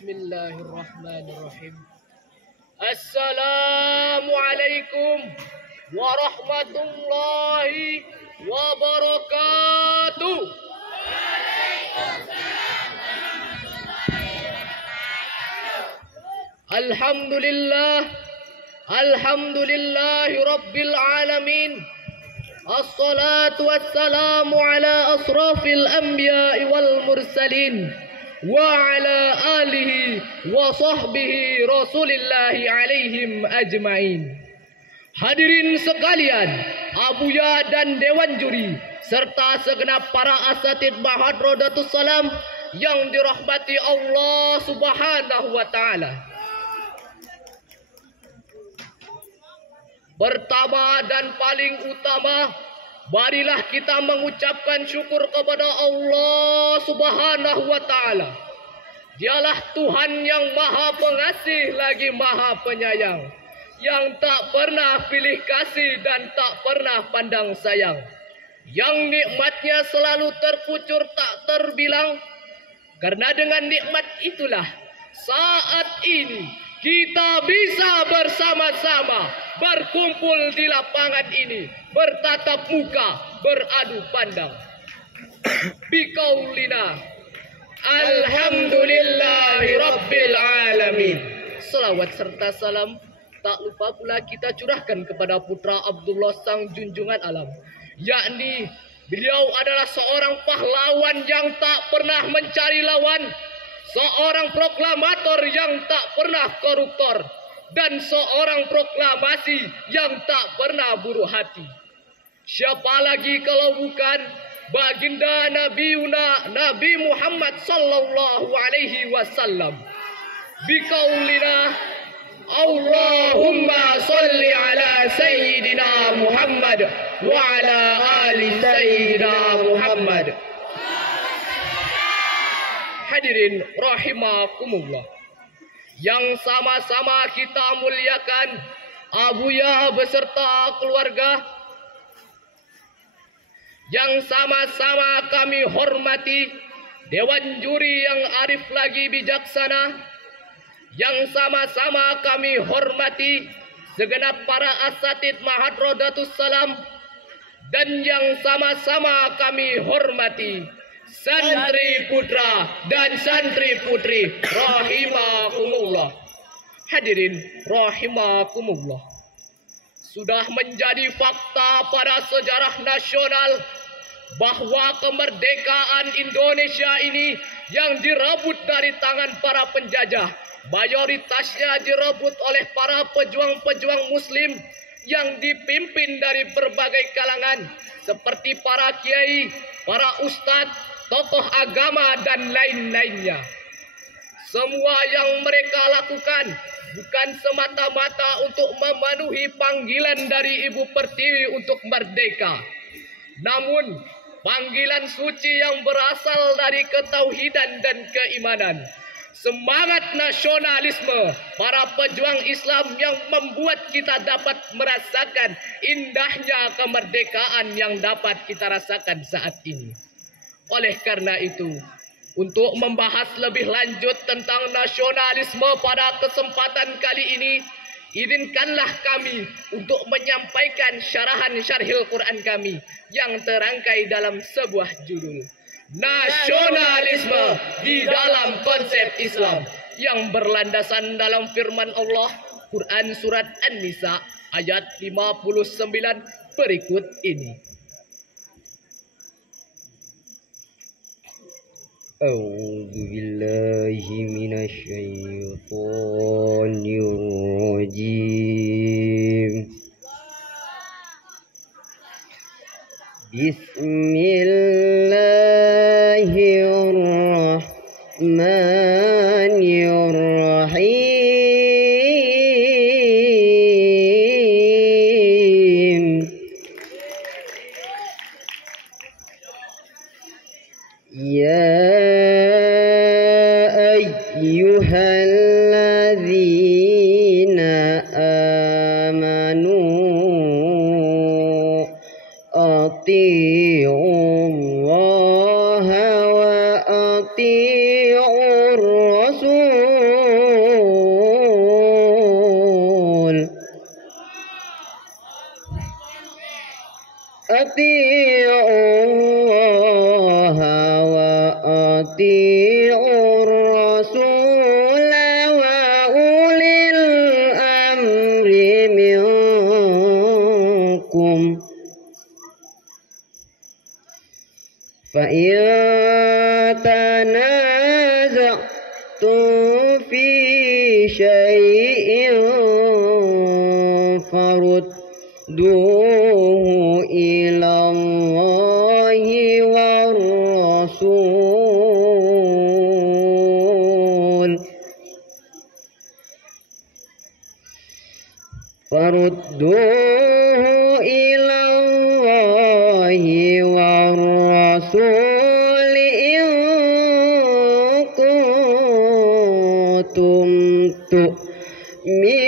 Bismillahirrahmanirrahim. Assalamualaikum warahmatullahi wabarakatuh. Alhamdulillahi rabbil alamin. Assalatu wassalamu ala asrafil anbiya'i wal mursalin wa ala alihi wa sahbihi rasulillahi alaihim ajmain. Hadirin sekalian, abuya dan dewan juri serta segenap para asatid Mahadrodatus Salam yang dirahmati Allah Subhanahu wa taala. Pertama dan paling utama, marilah kita mengucapkan syukur kepada Allah Subhanahu wa taala. Dialah Tuhan yang Maha Pengasih lagi Maha Penyayang, yang tak pernah pilih kasih dan tak pernah pandang sayang, yang nikmatnya selalu terkucur tak terbilang. Karena dengan nikmat itulah saat ini kita bisa bersama-sama berkumpul di lapangan ini, bertatap muka, beradu pandang. Biqaulina alhamdulillahi rabbil alamin. Selawat serta salam tak lupa pula kita curahkan kepada putra Abdullah sang junjungan alam, yakni beliau adalah seorang pahlawan yang tak pernah mencari lawan, seorang proklamator yang tak pernah koruptor, dan seorang proklamasi yang tak pernah buru hati. Siapa lagi kalau bukan baginda Nabi Muhammad sallallahu alaihi wasallam. Biqaulina Allahumma salli ala sayyidina Muhammad wa ala ali sayyidina Muhammad. Hadirin rahimakumullah, yang sama-sama kita muliakan abuya beserta keluarga, yang sama-sama kami hormati dewan juri yang arif lagi bijaksana, yang sama-sama kami hormati segenap para asatid Mahadrodatus Salam, dan yang sama-sama kami hormati santri putra dan santri putri rahimakumullah. Hadirin rahimakumullah, sudah menjadi fakta pada sejarah nasional bahwa kemerdekaan Indonesia ini yang direbut dari tangan para penjajah, mayoritasnya direbut oleh para pejuang-pejuang muslim yang dipimpin dari berbagai kalangan seperti para kiai, para ustadz, tokoh agama dan lain-lainnya. Semua yang mereka lakukan bukan semata-mata untuk memenuhi panggilan dari Ibu Pertiwi untuk merdeka, namun panggilan suci yang berasal dari ketauhidan dan keimanan, semangat nasionalisme para pejuang Islam yang membuat kita dapat merasakan indahnya kemerdekaan yang dapat kita rasakan saat ini. Oleh karena itu, untuk membahas lebih lanjut tentang nasionalisme pada kesempatan kali ini, izinkanlah kami untuk menyampaikan syarahan syarhil Quran kami yang terangkai dalam sebuah judul, Nasionalisme di dalam Konsep Islam, yang berlandasan dalam firman Allah, Quran Surat An-Nisa ayat 59 berikut ini. A'udzu billahi minasyaitonir rajim. Bismillahirrahmanirrahim. Ya ayyuhalladzina amanu atii'ullaha wa atii'ur rasul الله وأطيعوا الرسول وأولي الأمر منكم فإن تنازعتم في شيء فردوه إلى الله والرسول إن كنتم تؤمنون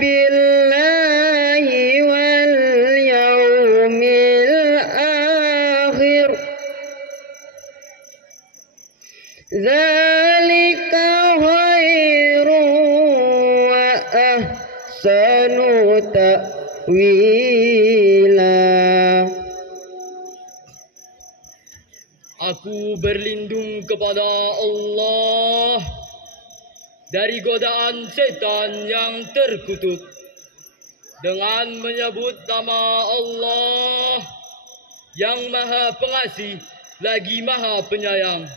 بالله واليوم الآخر ذلك خير وأحسن تأويلا. Aku berlindung kepada Allah dari godaan setan yang terkutuk dengan menyebut nama Allah yang Maha Pengasih lagi Maha Penyayang.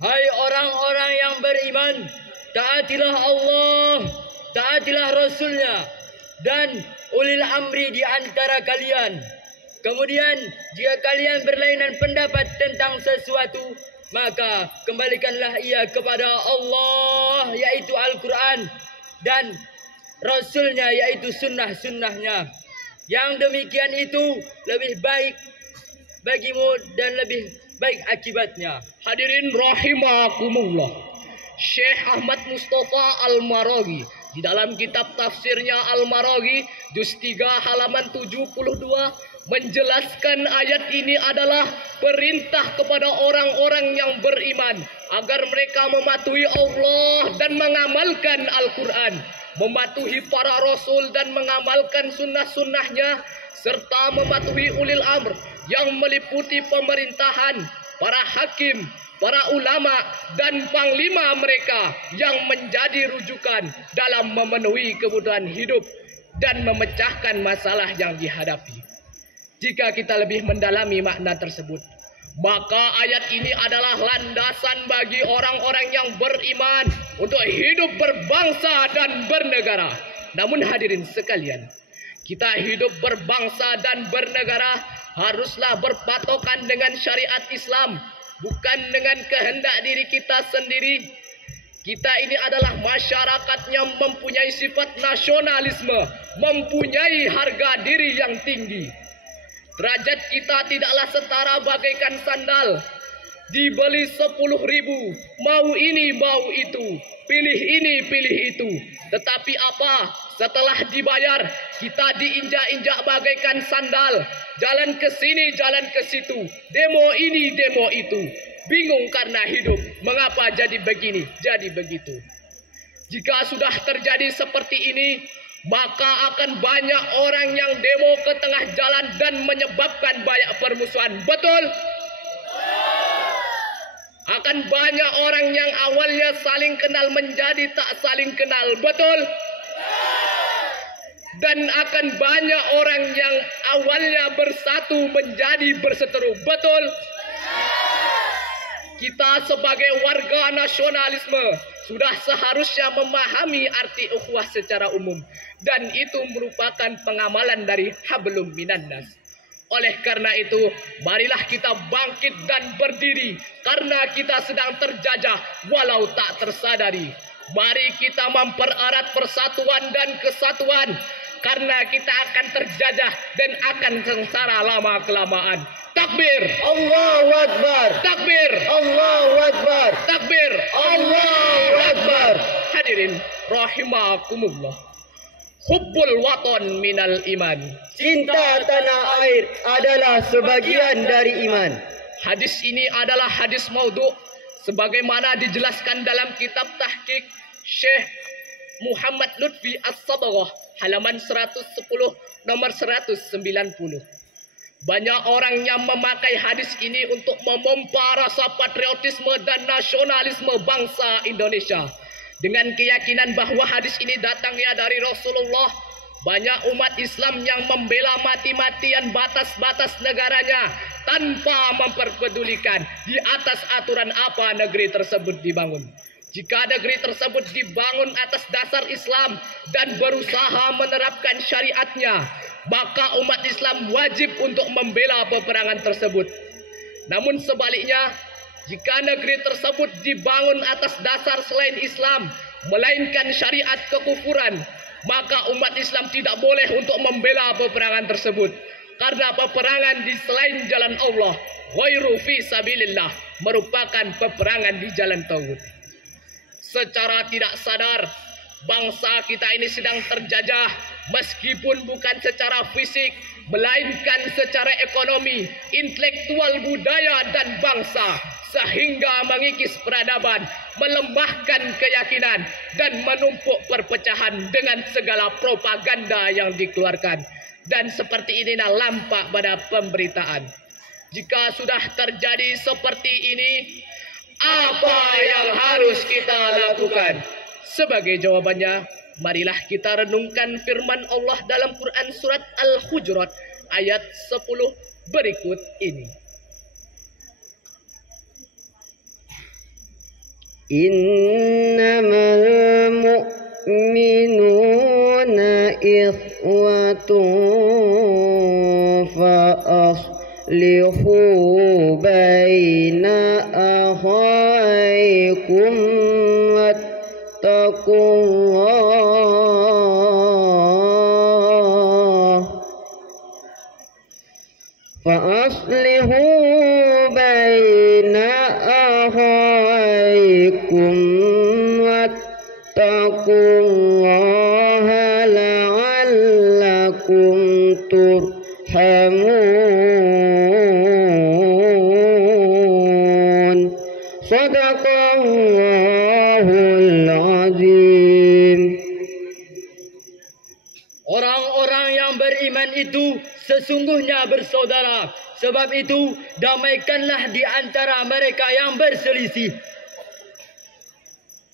Hai orang-orang yang beriman, taatilah Allah, taatilah Rasulnya dan ulil amri di antara kalian. Kemudian jika kalian berlainan pendapat tentang sesuatu, maka kembalikanlah ia kepada Allah, yaitu Al-Quran, dan Rasulnya, yaitu sunnah-sunnahnya. Yang demikian itu lebih baik bagimu dan lebih baik akibatnya. Hadirin rahimakumullah, Syekh Ahmad Mustafa Al-Maraghi di dalam kitab tafsirnya Al-Maraghi juz 3 halaman 72 menjelaskan ayat ini adalah perintah kepada orang-orang yang beriman agar mereka mematuhi Allah dan mengamalkan Al-Quran, mematuhi para rasul dan mengamalkan sunnah-sunnahnya, serta mematuhi ulil amr yang meliputi pemerintahan, para hakim, para ulama dan panglima mereka yang menjadi rujukan dalam memenuhi kebutuhan hidup dan memecahkan masalah yang dihadapi. Jika kita lebih mendalami makna tersebut, maka ayat ini adalah landasan bagi orang-orang yang beriman untuk hidup berbangsa dan bernegara. Namun hadirin sekalian, kita hidup berbangsa dan bernegara haruslah berpatokan dengan syariat Islam, bukan dengan kehendak diri kita sendiri. Kita ini adalah masyarakat yang mempunyai sifat nasionalisme, mempunyai harga diri yang tinggi. Derajat kita tidaklah setara bagaikan sandal, dibeli 10.000, mau ini mau itu, pilih ini pilih itu. Tetapi apa? Setelah dibayar, kita diinjak-injak bagaikan sandal, jalan ke sini jalan ke situ, demo ini demo itu. Bingung karena hidup, mengapa jadi begini jadi begitu. Jika sudah terjadi seperti ini, maka akan banyak orang yang demo ke tengah jalan dan menyebabkan banyak permusuhan. Betul? Akan banyak orang yang awalnya saling kenal menjadi tak saling kenal. Betul? Dan akan banyak orang yang awalnya bersatu menjadi berseteru. Betul? Kita sebagai warga nasionalisme sudah seharusnya memahami arti ukhuwah secara umum, dan itu merupakan pengamalan dari hablum minannas. Oleh karena itu, marilah kita bangkit dan berdiri karena kita sedang terjajah walau tak tersadari. Mari kita mempererat persatuan dan kesatuan karena kita akan terjajah dan akan sengsara lama-kelamaan. Takbir, Allahu Akbar, takbir, Allahu Akbar, takbir, Allahu Akbar. Hadirin rahimakumullah, hubbul waton minal iman. Cinta tanah air adalah sebagian dari iman. Hadis ini adalah hadis maudhu sebagaimana dijelaskan dalam kitab tahqiq Syekh Muhammad Lutfi As-Sabaghah halaman 110 nomor 190. Banyak orang yang memakai hadis ini untuk memompa rasa patriotisme dan nasionalisme bangsa Indonesia dengan keyakinan bahwa hadis ini datangnya dari Rasulullah. Banyak umat Islam yang membela mati-matian batas-batas negaranya tanpa memperpedulikan di atas aturan apa negeri tersebut dibangun. Jika negeri tersebut dibangun atas dasar Islam dan berusaha menerapkan syariatnya, maka umat Islam wajib untuk membela peperangan tersebut. Namun sebaliknya, jika negeri tersebut dibangun atas dasar selain Islam, melainkan syariat kekufuran, maka umat Islam tidak boleh untuk membela peperangan tersebut. Karena peperangan di selain jalan Allah, ghairu fi sabilillah, merupakan peperangan di jalan tauhid. Secara tidak sadar, bangsa kita ini sedang terjajah, meskipun bukan secara fisik, melainkan secara ekonomi, intelektual, budaya, dan bangsa, sehingga mengikis peradaban, melemahkan keyakinan, dan menumpuk perpecahan dengan segala propaganda yang dikeluarkan. Dan seperti inilah nampak pada pemberitaan. Jika sudah terjadi seperti ini, apa yang harus kita lakukan? Sebagai jawabannya, marilah kita renungkan firman Allah dalam Quran surat Al-Hujurat ayat 10 berikut ini. Innamal mu'minuna ikhwatun fa'aslihu baina akhawaykum wattaqullah fa'aslihu baina akhawaykum wattaqullaha la'allakum turhamun. Sadaqallahul azim. Orang-orang yang beriman itu sesungguhnya bersaudara. Sebab itu, damaikanlah di antara mereka yang berselisih.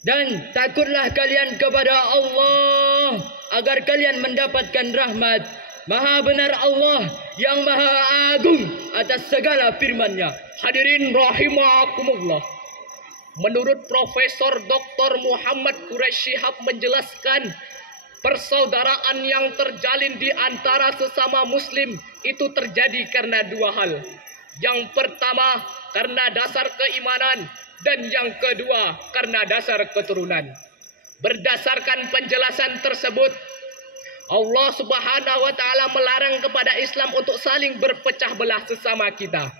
Dan takutlah kalian kepada Allah agar kalian mendapatkan rahmat. Maha benar Allah yang maha agung atas segala firman-Nya. Hadirin rahimakumullah. Menurut Profesor Dr. Muhammad Quraisy Shihab menjelaskan, persaudaraan yang terjalin di antara sesama muslim itu terjadi karena dua hal. Yang pertama, karena dasar keimanan, dan yang kedua, karena dasar keturunan. Berdasarkan penjelasan tersebut, Allah Subhanahu wa taala melarang kepada Islam untuk saling berpecah belah sesama kita.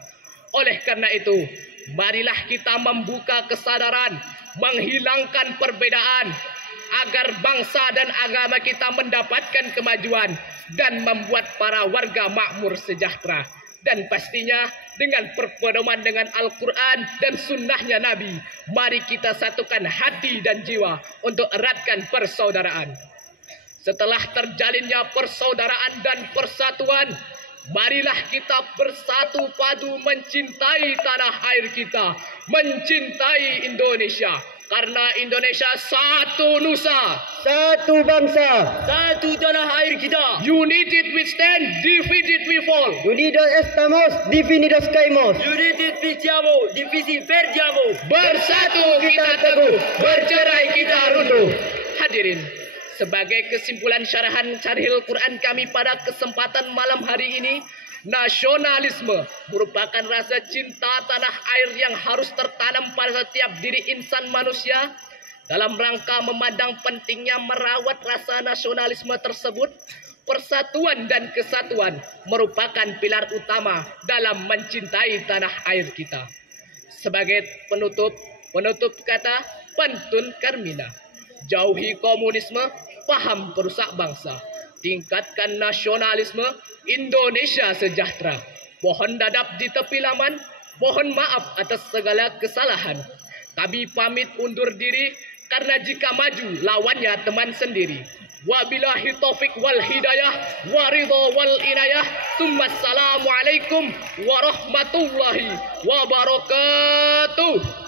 Oleh karena itu, marilah kita membuka kesadaran, menghilangkan perbedaan, agar bangsa dan agama kita mendapatkan kemajuan dan membuat para warga makmur sejahtera. Dan pastinya dengan berpedoman dengan Al-Quran dan sunnahnya Nabi, mari kita satukan hati dan jiwa untuk eratkan persaudaraan. Setelah terjalinnya persaudaraan dan persatuan, marilah kita bersatu padu mencintai tanah air kita, mencintai Indonesia. Karena Indonesia satu nusa, Satu bangsa. Satu tanah air kita. united we stand, divided we fall. Unidos estamos, divididos caemos. United Visiamo, Divisi Perdiamo. Bersatu kita teguh, bercerai kita runtuh. Hadirin, sebagai kesimpulan syarahan Syarhil Quran kami pada kesempatan malam hari ini, nasionalisme merupakan rasa cinta tanah air yang harus tertanam pada setiap diri insan manusia. Dalam rangka memandang pentingnya merawat rasa nasionalisme tersebut, persatuan dan kesatuan merupakan pilar utama dalam mencintai tanah air kita. Sebagai penutup kata Pantun Karmina, jauhi komunisme, paham perusak bangsa, tingkatkan nasionalisme, Indonesia sejahtera. Mohon dadap di tepi laman, mohon maaf atas segala kesalahan. Kami pamit undur diri, karena jika maju lawannya teman sendiri. Wabillahi taufik wal hidayah waridho wal inayah. Assalamualaikum warahmatullahi wabarakatuh.